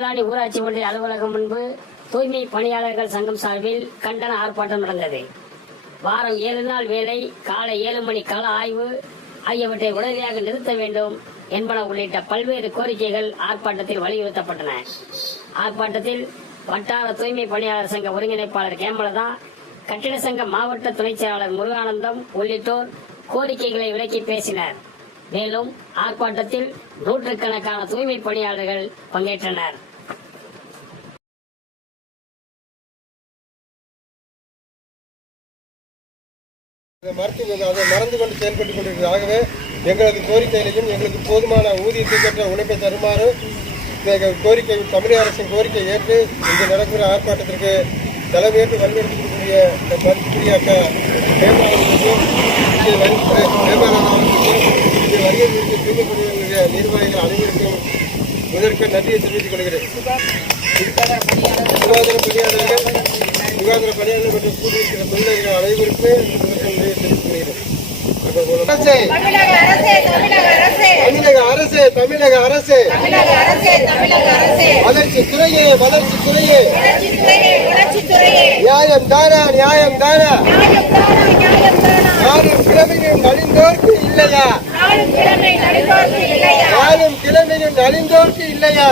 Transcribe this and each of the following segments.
பொன்னானி ஊராட்சி ஒன்றிய அலுவலகம் முன்பு தூய்மை பணியாளர்கள் சங்கம் சார்பில் கண்டன ஆர்ப்பாட்டம் நடந்தது. வாரம் ஏழு நாள் வேலை காலை ஏழு மணி கள ஆய்வு ஆகியவற்றை உடனடியாக நிறுத்த வேண்டும் என்பன உள்ளிட்ட பல்வேறு கோரிக்கைகள் ஆர்ப்பாட்டத்தில் வலியுறுத்தப்பட்டன. ஆர்ப்பாட்டத்தில் வட்டார தூய்மை பணியாளர் சங்க ஒருங்கிணைப்பாளர் கேமலதா கட்டிட சங்க மாவட்ட துணைச் செயலாளர் முருகானந்தம் உள்ளிட்டோர் கோரிக்கைகளை விளக்கி பேசினர். மேலும் ஆர்ப்பாட்டத்தில் நூற்றுக்கணக்கான தூய்மை பணியாளர்கள் பங்கேற்றனர். மறுத்து அதை மறந்து கொண்டு செயல்பட்டுக் கொண்டிருக்கிறது. ஆகவே எங்களது கோரிக்கையிலையும் எங்களுக்கு போதுமான ஊதியத்தை உழைப்பை தருமாறு கோரிக்கை தமிழக அரசின் கோரிக்கை ஏற்று இங்கு நடக்கிற ஆர்ப்பாட்டத்திற்கு தலைமையேற்று வலியுறுத்தக்கூடிய இந்த மதிப்புரிய அக்கா ஹேமா நிர்வாகிகள் அனைவருக்கும் முதற்க நன்றியை தெரிவித்துக் கொள்கிறேன். சுகாதார பணியாளர்கள் சுகாதார பணியாளர்கள் மற்றும் கூடியிருக்கிற தொழிலாளர்கள் அனைவருக்கும் தமிழக அரசே தமிழக அரசே. வளர்ச்சி துறையே வளர்ச்சி துறையே. நியாயம் தானா நியாயம் தானா. நாடும் கிழமையும் நலிந்தோர்க்கு இல்லையா? நாடும் கிழமையும் நலிந்தோர்க்கு இல்லையா?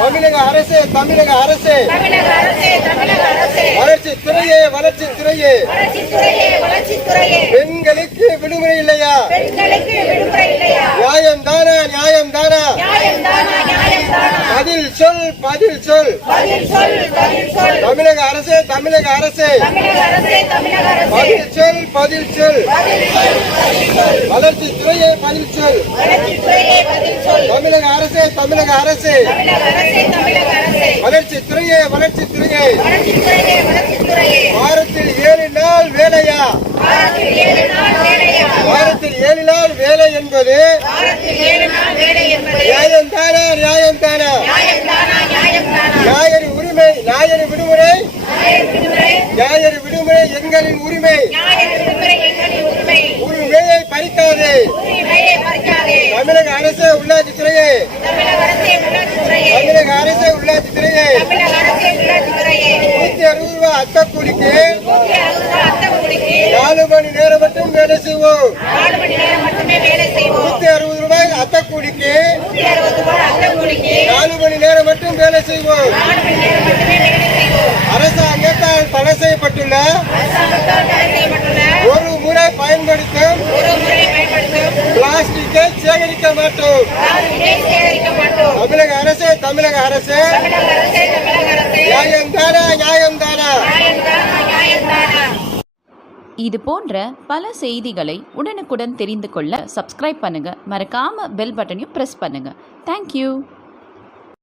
தமிழக அரசு. தமிழக அரசு தமிழக அரசே தமிழக அரசே வளர்ச்சி துறையே வளர்ச்சி துறையே பெண்களுக்கு விடுமுறை இல்லையா? நியாயம் தானா நியாயம் தானா? பதில் சொல் பதில் சொல். தமிழக அரசு தமிழக அரசு. பதில் சொல் பதில் சொல். வளர்ச்சி துறையே பதில் சொல். வளர்ச்சித்துறையே பதில் சொல். தமிழக அரசு தமிழக அரசு. வளர்ச்சி துறையே வளர்ச்சி துறையே வாரத்தில் ஏழு நாள் வேலையா? வாரத்தில் ஏழு நாள் வேலை என்பது? நியாயம் தானா நியாயம் தானா? ஞாயிறு உரிமை ஞாயிறு விடுமுறை? ஞாயிறு விடுமுறை? எங்களின் உரிமை. உரிமை. உரிமையை பறிக்காதே. உரிமையை மறுக்காதே தமிழக அரசு உள்ளாட்சி துறையே தமிழக அரசே உள்ளாட்சித்துறையே தமிழக அரசு உள்ளாட்சி துறையே நூத்தி அறுபது ரூபாய் அத்தக்கூலிக்கு நூற்றி அறுபது ரூபாய் அத்தை கூலிக்கு நாலு மணி நேரம் மட்டும் வேலை செய்வோம். நூத்தி அறுபது ரூபாய் அத்தக்கூலிக்கு நூற்றி அறுபது ரூபாய் அத்தை கூலிக்கு நாலு மணி நேரம் மட்டும் வேலை செய்வோம். நாலு மணி நேரம் மட்டுமே வேலை செய்வோம். அரசாங்கத்தால் தடை செய்யப்பட்டுள்ள பிளாஸ்டிக்கை சேகரிக்க மாட்டோம். தமிழக அரசு தமிழக அரசு. அரசே தமிழக அரசே நியாயம் தானா நியாயம் தானா இது போன்ற பல செய்திகளை உடனுக்குடன் தெரிந்து கொள்ள சப்ஸ்கிரைப் பண்ணுங்க. மறக்காம பெல் பட்டனையும் பிரஸ் பண்ணுங்க. தேங்க்யூ